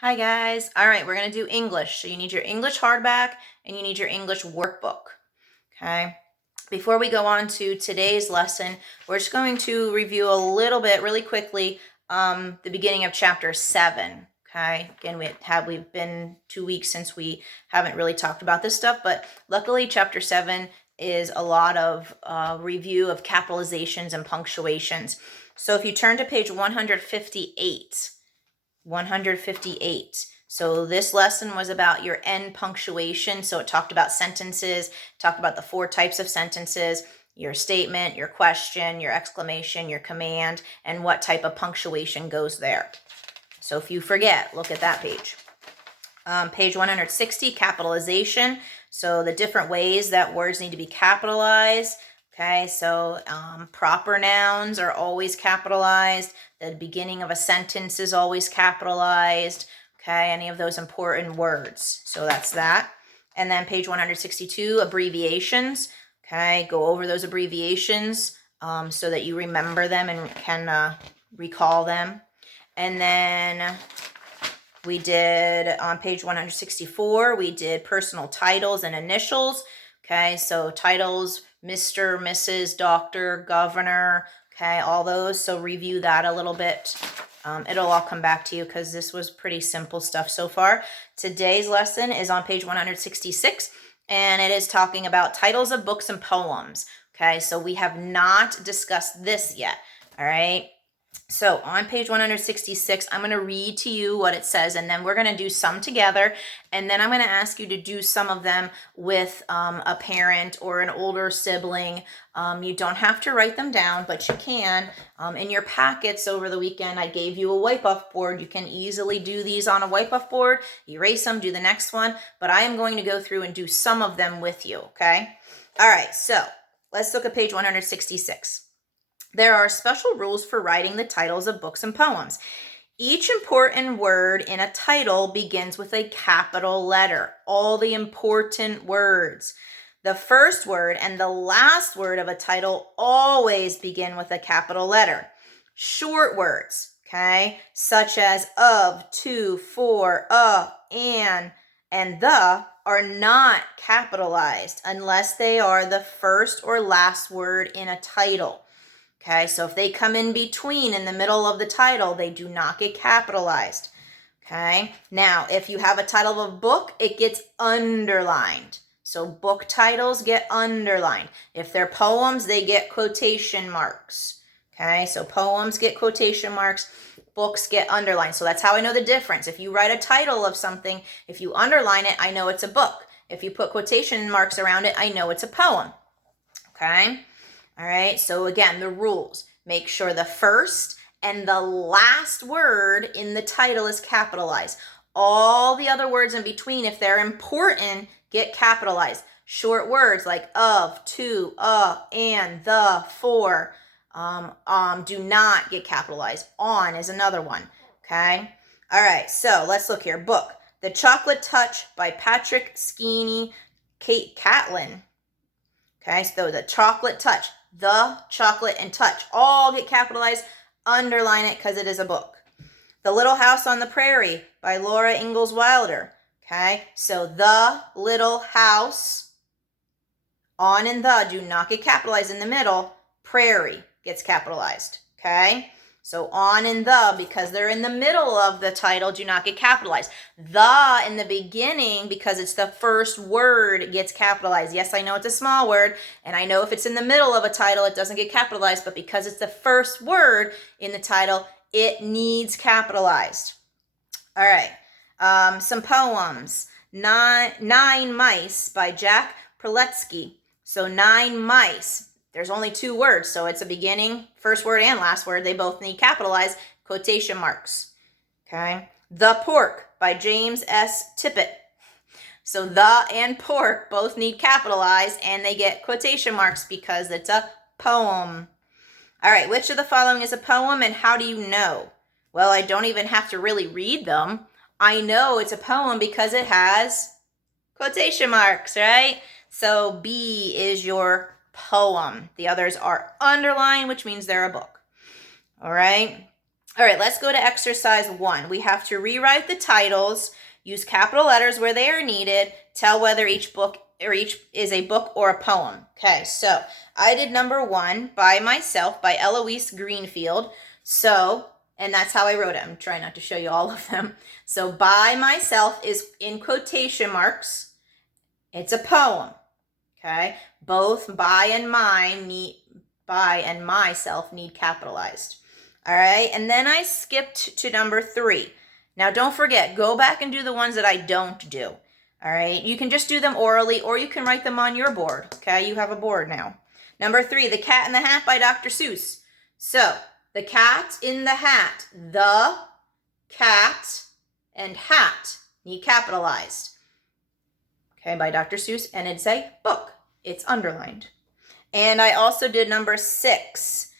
Hi guys. All right, we're going to do English. So you need your English hardback and you need your English workbook. Okay. Before we go on to today's lesson, we're just going to review a little bit really quickly the beginning of chapter 7. Okay. Again, we've been 2 weeks since we haven't really talked about this stuff, but luckily chapter 7 is a lot of review of capitalizations and punctuations. So if you turn to page 158, 158. So this lesson was about your end punctuation. So it talked about sentences, talked about the 4 types of sentences, your statement, your question, your exclamation, your command, and what type of punctuation goes there. So if you forget, look at that page. Page 160, capitalization. So the different ways that words need to be capitalized. Okay, so proper nouns are always capitalized. The beginning of a sentence is always capitalized. Okay, any of those important words. So that's that. And then page 162, abbreviations. Okay, go over those abbreviations so that you remember them and can recall them. And then we did on page 164, we did personal titles and initials. Okay, so titles, Mr., Mrs., Doctor, Governor, okay, all those. So review that a little bit. It'll all come back to you because this was pretty simple stuff so far. Today's lesson is on page 166, and it is talking about titles of books and poems. Okay, so we have not discussed this yet. All right. So on page 166, I'm going to read to you what it says, and then we're going to do some together, and then I'm going to ask you to do some of them with a parent or an older sibling. You don't have to write them down, but you can. In your packets over the weekend, I gave you a wipe-off board. You can easily do these on a wipe-off board, erase them, do the next one, but I am going to go through and do some of them with you, okay? All right, so let's look at page 166. There are special rules for writing the titles of books and poems. Each important word in a title begins with a capital letter. All the important words. The first word and the last word of a title always begin with a capital letter. Short words, okay, such as of, to, for, and the are not capitalized unless they are the first or last word in a title. Okay, so if they come in between in the middle of the title, they do not get capitalized. Okay, now if you have a title of a book, it gets underlined. So book titles get underlined. If they're poems, they get quotation marks. Okay, so poems get quotation marks, books get underlined. So that's how I know the difference. If you write a title of something, if you underline it, I know it's a book. If you put quotation marks around it, I know it's a poem. Okay? All right, so again, the rules. Make sure the first and the last word in the title is capitalized. All the other words in between, if they're important, get capitalized. Short words like of, to, and, the, for, do not get capitalized. On is another one, okay? All right, so let's look here. Book, The Chocolate Touch by Patrick Skene Catlin. Okay, so The Chocolate Touch, the, chocolate, and touch all get capitalized. Underline it because it is a book. The Little House on the Prairie by Laura Ingalls Wilder. Okay, so The Little House, on and the do not get capitalized in the middle. Prairie gets capitalized. Okay, so on and the, because they're in the middle of the title, do not get capitalized. The in the beginning, because it's the first word, gets capitalized. Yes, I know it's a small word, and I know if it's in the middle of a title, it doesn't get capitalized, but because it's the first word in the title, it needs capitalized. All right, some poems. Nine Mice by Jack Preletsky. So 9 mice. There's only 2 words, so it's a beginning, first word and last word. They both need capitalized quotation marks. Okay. The Pork by James S. Tippett. So the and pork both need capitalized, and they get quotation marks because it's a poem. All right, which of the following is a poem, and how do you know? Well, I don't even have to really read them. I know it's a poem because it has quotation marks, right? So B is your poem. The others are underlined, which means they're a book. All right. All right, let's go to exercise 1. We have to rewrite the titles, use capital letters where they are needed, tell whether each is a book or a poem. Okay, so I did number 1, By Myself, by Eloise Greenfield. So, and that's how I wrote it. I'm trying not to show you all of them. So, By Myself is in quotation marks. It's a poem. Okay, both by and myself need capitalized. All right, and then I skipped to number 3. Now, don't forget, go back and do the ones that I don't do. All right, you can just do them orally, or you can write them on your board. Okay, you have a board now. Number 3, The Cat in the Hat by Dr. Seuss. So, the cat in the hat, the cat and hat need capitalized. Okay, by Dr. Seuss, and it's a book. It's underlined. And I also did number 6.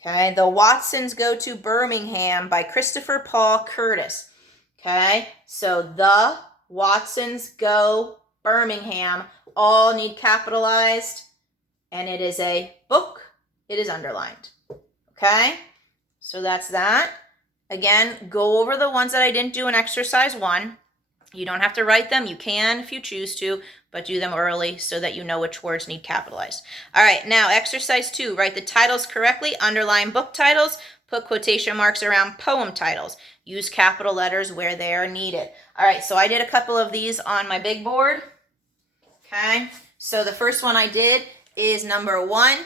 Okay, The Watsons Go to Birmingham by Christopher Paul Curtis. Okay, so The Watsons Go Birmingham all need capitalized, and it is a book. It is underlined. Okay, so that's that. Again, go over the ones that I didn't do in exercise 1. You don't have to write them. You can if you choose to, but do them early so that you know which words need capitalized. All right, now exercise 2, write the titles correctly, underline book titles, put quotation marks around poem titles. Use capital letters where they are needed. All right, so I did a couple of these on my big board. Okay, so the first one I did is number 1.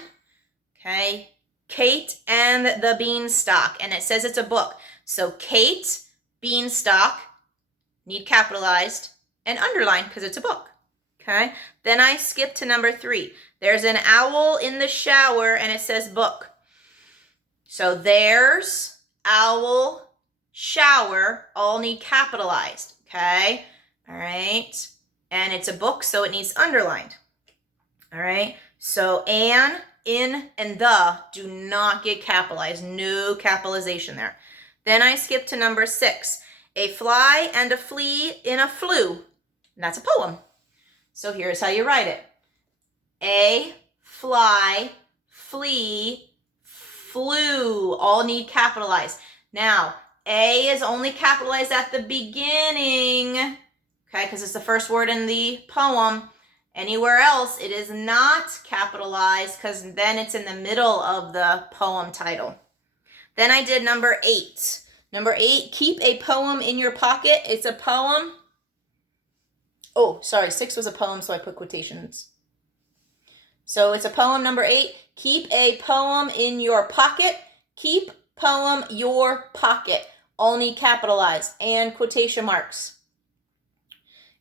Okay, Kate and the Beanstalk, and it says it's a book. So Kate, Beanstalk, need capitalized and underlined because it's a book. Okay, then I skip to number 3. There's an owl in the shower and it says book. So there's, owl, shower, all need capitalized. Okay, all right, and it's a book, so it needs underlined. All right, so an, in, and the do not get capitalized. No capitalization there. Then I skip to number 6. A fly and a flea in a flue. And that's a poem. So here's how you write it. A, fly, flea, flew. All need capitalized. Now, A is only capitalized at the beginning. Okay, because it's the first word in the poem. Anywhere else, it is not capitalized because then it's in the middle of the poem title. Then I did number 8. Number 8, keep a poem in your pocket. It's a poem. Oh, sorry, 6 was a poem, so I put quotations. So it's a poem, number 8. Keep a poem in your pocket. Keep poem your pocket. All need capitalized and quotation marks.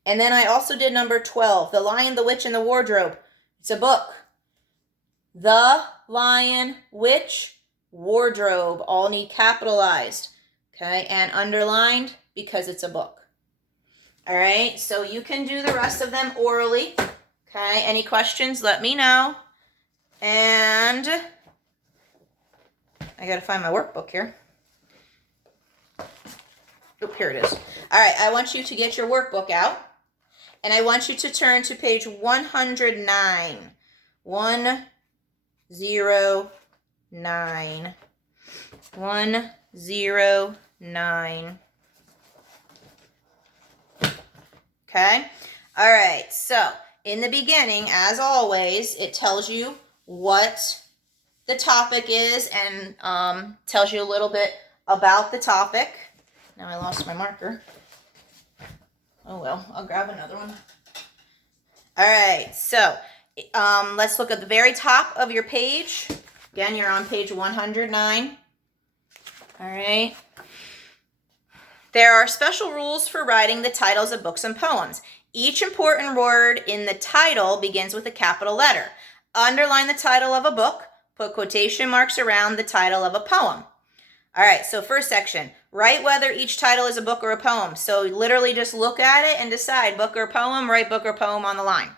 And then I also did number 12, The Lion, the Witch, and the Wardrobe. It's a book. The Lion, Witch, Wardrobe. All need capitalized. Okay, and underlined because it's a book. All right, so you can do the rest of them orally. Okay, any questions, let me know. And I got to find my workbook here. Oh, here it is. All right, I want you to get your workbook out. And I want you to turn to page 109. 109. 109. Okay. All right. So in the beginning, as always, it tells you what the topic is and tells you a little bit about the topic. Now I lost my marker. Oh well, I'll grab another one. All right. So let's look at the very top of your page. Again, you're on page 109. All right. There are special rules for writing the titles of books and poems. Each important word in the title begins with a capital letter. Underline the title of a book. Put quotation marks around the title of a poem. All right, so first section, write whether each title is a book or a poem. So literally just look at it and decide book or poem, write book or poem on the line.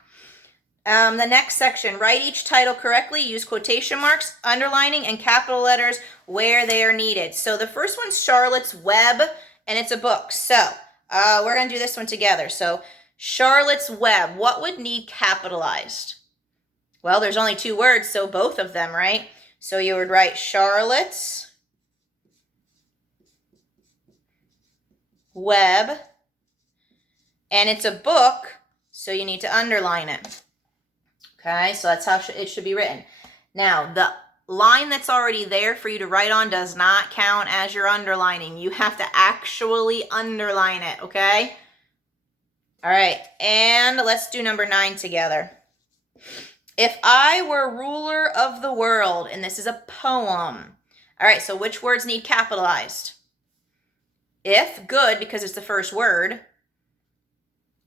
The next section, write each title correctly, use quotation marks, underlining, and capital letters where they are needed. So the first one's Charlotte's Web, and it's a book. So we're going to do this one together. So Charlotte's Web, what would need capitalized? Well, there's only 2 words, so both of them, right? So you would write Charlotte's web, and it's a book, so you need to underline it. Okay, so that's how it should be written. Now, the line that's already there for you to write on does not count as your underlining. You have to actually underline it, okay? All right, and let's do number 9 together. If I were ruler of the world, and this is a poem. All right, so which words need capitalized? If, good, because it's the first word.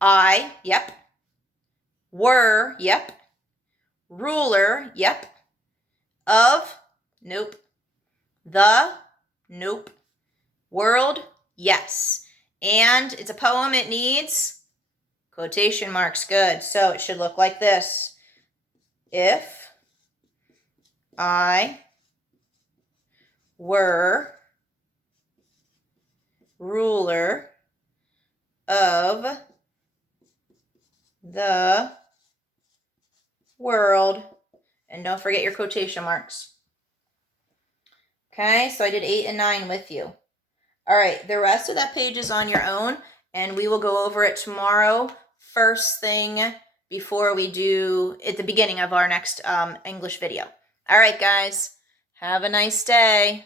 I, yep. Were, yep. Ruler, yep. Of, nope. The, nope. World, yes. And it's a poem, it needs quotation marks, good. So it should look like this. If I were ruler of the world, and don't forget your quotation marks. Okay, so I did 8 and 9 with you. All right, the rest of that page is on your own, and we will go over it tomorrow, first thing before we do at the beginning of our next English video. All right, guys, have a nice day.